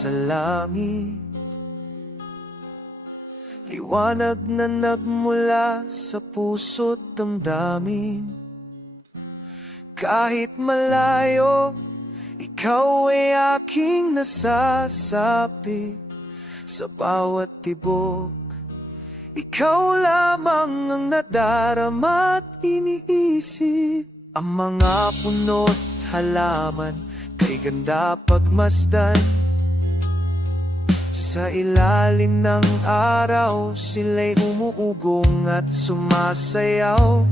sa langit, liwanag na nagmula sa puso't damdamin. Kahit malayo, ikaw ay aking nasasabi. Sa bawat tibok, ikaw lamang ang nadarama at iniisip. Ang mga puno't halaman, kay ganda pagmasdan. Sa ilalim ng araw, sila'y umuugong at sumasayaw.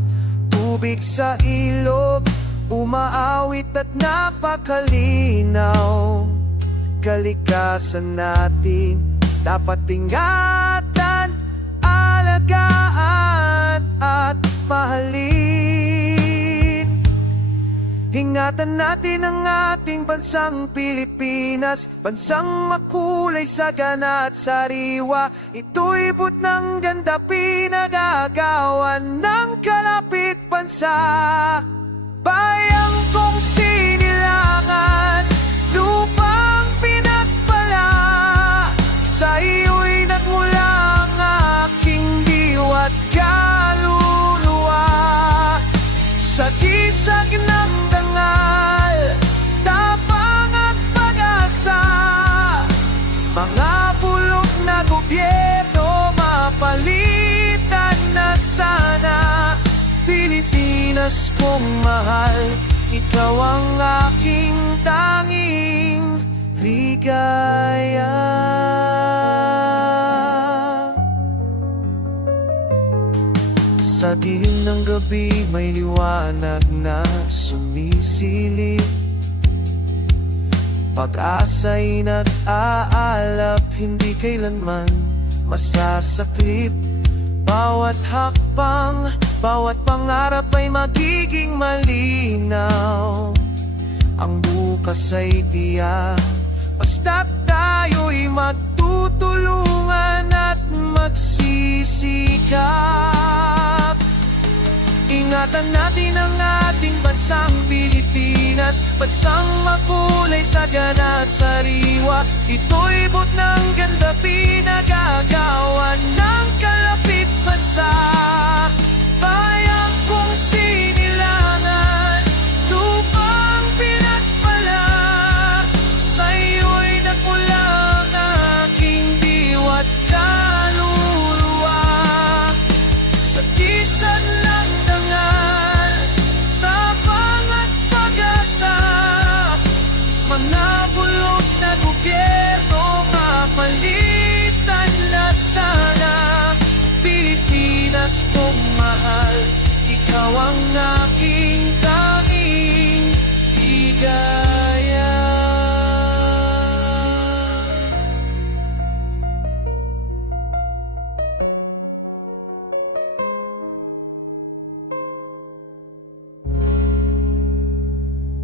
Tubig sa ilog, umaawit at napakalinaw. Kalikasan natin dapat ingatan, alagaan at mahalin. Ingatan natin ang ating bansang Pilipinas, bansang makulay sa gana at sariwa. Ito'y but ng ganda, pinagagawan ng kalapit bansa. Bayang kong sinilangan, lupang pinagpala, sa iyo'y nagmula ang aking diwa't kaluluwa. Sa kisag ng dangal, tapang at pag-asa, mga bulok na gobyerno mapalitan na sana. Pilipinas kong mahal, ikaw ang aking tanging ligaya. Sa dilim ng gabi may liwanag na sumisilip. Pag-asa'y nag-aalap, hindi kailanman masasaklip. Bawat hakbang, bawat pangarap ay magiging malinaw. Ang bukas ay tiyak, basta't tayo'y magtutulungan at magsisikap. Ingatan natin ang ating bansang Pilipinas, bansang makulay sa gana at sariwa. Ito'y but ng ganda, pinagagawan ng kalapit bansa. Bayang kong sinilangan, lupang pinagpala, sa iyo'y nagmula ang aking diwa't kaluluwa. Sa kisad ng dangal, tapang at pag-asa, manabulok na gobyerno mapalitan na sana. Pilipinas kong mahal, ikaw ang